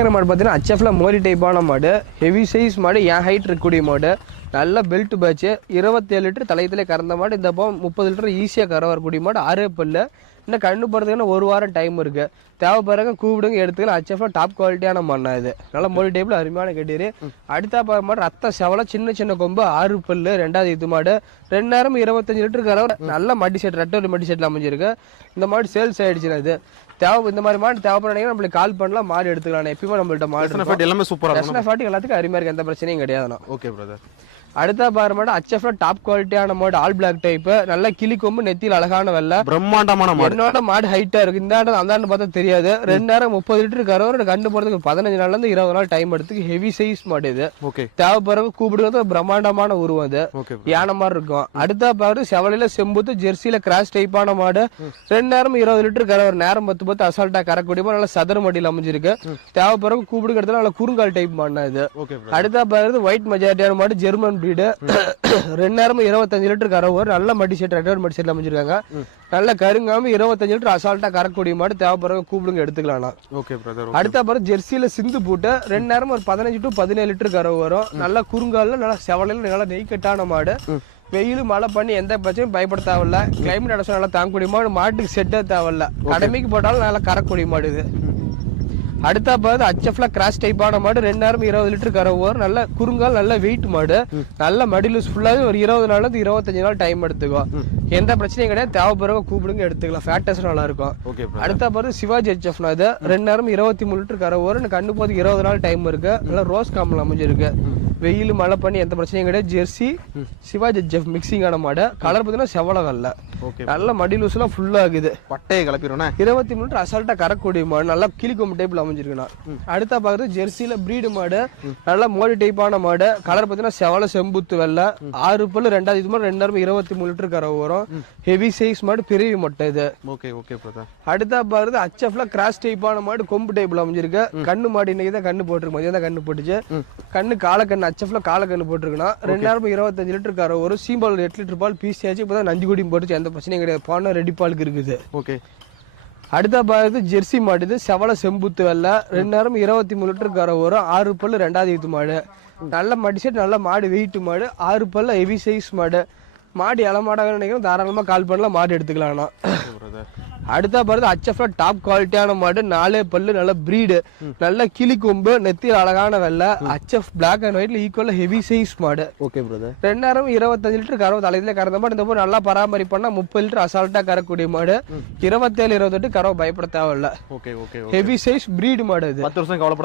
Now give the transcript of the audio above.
பார்க்குற மாடு பார்த்தீங்கன்னா HFல மோரி டைப்பான மாடு, ஹெவி சைஸ் மாடு, என் ஹைட் இருக்கக்கூடிய மாடு, நல்ல பெல்ட் பேட்ச், 27 லிட்டர் தலையத்திலே கறந்த மாடு. இந்த பக்கம் 30 லிட்டர் ஈஸியாக கற வரக்கூடிய மாடு, 6 பல்லு. இன்னும் கண்ணு போகிறதுக்குன்னா 1 வாரம் டைம் இருக்குது. தேவைப்படுறங்க கூப்பிடுங்க, எடுத்துக்கலாம். HFல டாப் குவாலிட்டியான மண்ணா இது. நல்ல மோரி டைப்பில் அருமையான கட்டீர். அடுத்த மாடு ரத்த செவலை, சின்ன சின்ன கொம்பு, 6 பல்லு, 2வது இது மாடு. 2 நேரம் 25 லிட்டர் கற நல்ல மடி செட், ரெட்டை மடி செட்டில் அமைஞ்சிருக்கு. இந்த மாடு சேல்ஸ் ஆகிடுச்சுன்னா இது இந்த மாதிரி மாடு தேவைப்படுறீங்கன்னா நம்மளுக்கு கால் பண்ணலாம், மாடு எடுத்துக்கலாம். எப்பயுமே நம்மள்ட்ட மாடு எல்லாமே சூப்பராக எல்லாத்துக்கும் அருமையாக இருக்குது, எந்த பிரச்சனையும் கிடையாதுண்ணா. Okay brother. அடுத்த பாரு மாடு HFல டாப் குவாலிட்டியான மாடு, ஆல் பிளாக் டைப், நல்ல கிளி கொம்பு, நெத்தியில் அழகான வெள்ளை, பிரம்மாண்டமான மாடு. என்னோட மாடு ஹைட்டா இருக்கு. இந்த அந்த பார்த்தா தெரியாது. 2 நேரம் 30 லிட்டர் கறவை கண்டு போறதுக்கு 15 நாள்ல இருந்து 20 நாள் டைம் எடுத்துக்கு. ஹெவி சைஸ் மாடு இது. தேவைப்படுறவங்க கூப்பிடுறது பிரம்மாண்டமான உருவம் அது, யானை மாதிரி இருக்கும். அடுத்த பாரு செவலையில செம்புத்து, ஜெர்சியில கிராஸ் டைப்பான மாடு. 2 நேரம் 20 லிட்டர் கறவை, நேரம் 10 அசால்ட்டா கறக்கூடிய மாடு, நல்ல சதுர மடியில் அமைஞ்சிருக்கு. தேவைப்படுறவங்க கூப்பிடுறது நல்ல குறுங்கால் டைப் மாடுனா இது. அடுத்த பாரு ஒயிட் மெஜாரிட்டியான மாடு, ஜெர்மன் பிரீடு. 2 நேரம் 25 லிட்டர் கறவை, நல்ல மடி செட், ரெட்டர் மடி செட்ல அமைஞ்சிருக்காங்க. நல்ல கருங்காம 25 லிட்டர் அசால்ட்டா கறக்கூடிய மாடு. தேவைப்படுறவங்க கூப்பிடுங்க, எடுத்துக்கலாம். அடுத்த பாரு ஜெர்சியில சிந்து போட்டு 2 நேரம் ஒரு 15 to 17 லிட்டர் கறவை வரும். நல்ல குறுங்கால, நல்ல செவலையில, நல்ல நெய்கட்டான மாடு. வெயில் மழை பண்ணி எந்த பிரச்சனையும் பயப்பட தேவையில்ல. கிளைமேட் அடசம் நல்லா தாங்கக்கூடிய மாடு. மாட்டுக்கு செட்டே தேவையில்ல, கடமைக்கு போட்டாலும் நல்லா கறக்கூடிய மாடு இது. அடுத்த பாரு HFல கிராஸ் டைப்பான மாடு, 2 நேரம் 20 லிட்டர் கறவை வரும். நல்ல குறுங்கால், நல்ல வெயிட் மாடு. நல்ல மடி லூஸ் ஃபுல்லாவே ஒரு 20 நாள்ல இருந்து 25 நாள் டைம் எடுத்துக்கும். எந்த பிரச்சனையும் கிடையாது. தேவைப்படுறவங்க கூப்பிடுங்க, எடுத்துக்கலாம். ஃபேட்டஸ் நல்லா இருக்கும். அடுத்த பாரு சிவாஜி HFனா இது. 2 நேரம் 23 லிட்டர் கறவை வரும். கண்ணு போது 20 நாள் டைம் இருக்கு. நல்லா ரோஸ் காம்பில் அமைஞ்சிருக்கு. வெயில் மழை பண்ணி எந்த பிரச்சனையும் கிடையாது. ஜெர்சி சிவாஜி HF மிக்சிங்கான மாடு. கலர் பார்த்தீங்கன்னா செவலை வெள்ள, நல்ல மடி லூஸ் எல்லாம் ஃபுல்லா இருக்குது. பட்டையை கிளப்பிடுவோம். 23 லிட்டர் அசால்ட்டா கறக்கூடிய மாடு, நல்லா கிளிக்கொம்பு டைப்ல அமைஞ்சிருக்குண்ணா. அடுத்த பாக்குறது ஜெர்சியில பிரீடு மாடு, நல்ல மோடி டைப்பான மாடு. கலர் பார்த்தீங்கன்னா செவலை செம்புத்து வெள்ளை, 6 பல்லு, 2வது இது மாதிரி. 2 நேரம் 23 லிட்டர் கறவை வரும். ஹெவி சைஸ் மாடு, பெரிய மொட்டை இது. அடுத்த பாக்குறது HFல கிராஸ் டைப்பான மாடு, கொம்பு டைப்ல அமைஞ்சிருக்கு. கண்ணு மாடு இன்னைக்கு தான் கண்ணு போட்டுருக்கு, மதியம் தான் கண்ணு போட்டுச்சு. கண்ணு காலக்கண்ணு, HFல காலக்கண்ணு போட்டுருக்குன்னா. 2 நேரம் 25 லிட்டர் கறவை வரும். சீம்பால் 8 லிட்டர் பால் பீஸ் ஆச்சு. இப்பதான் நஞ்சு குடியும் போட்டுச்சு, எந்த பிரச்சனையும் கிடையாது. பானை ரெடி பாலுக்கு இருக்குது. அடுத்த பாருது ஜெர்சி மாடு இது. செவலை செம்புத்து வெள்ளை, 2 நேரம் 23 லிட்டர் கறவை வரும். 6 பல்லு, 2வது இது மாடு. நல்ல மடி செட், நல்ல மாடு, வெயிட் மாடு, 6 பல்லு, ஹெவி சைஸ் மாடு. மாடு இலை மாடாக நினைக்கிறோம், தாராளமாக கால் பண்ணலாம், மாடு எடுத்துக்கலாம்ண்ணா. அடுத்த பாருது HFல டாப் குவாலிட்டியான மாடு, 4 பல்லு, நல்ல பிரீடு, நல்ல கிளி கொம்பு, நெத்தியில் அழகான வெள்ளை, HF பிளாக் அண்ட் ஒயிட்ல ஈக்குவல் ஹெவி சைஸ் மாடு. 2 நேரம் 25 லிட்டர் கறவை தலையில கறந்த மாடு. இந்த மாதிரி நல்லா பராமரிப்பா 30 லிட்டர் அசால்ட்டா கறக்கூடிய மாடு. 27 28 கறவை பயப்பட தேவையில்ல. ஹெவி சைஸ் பிரீடு மாடு இது. 10 வருஷம் கவலைப்பட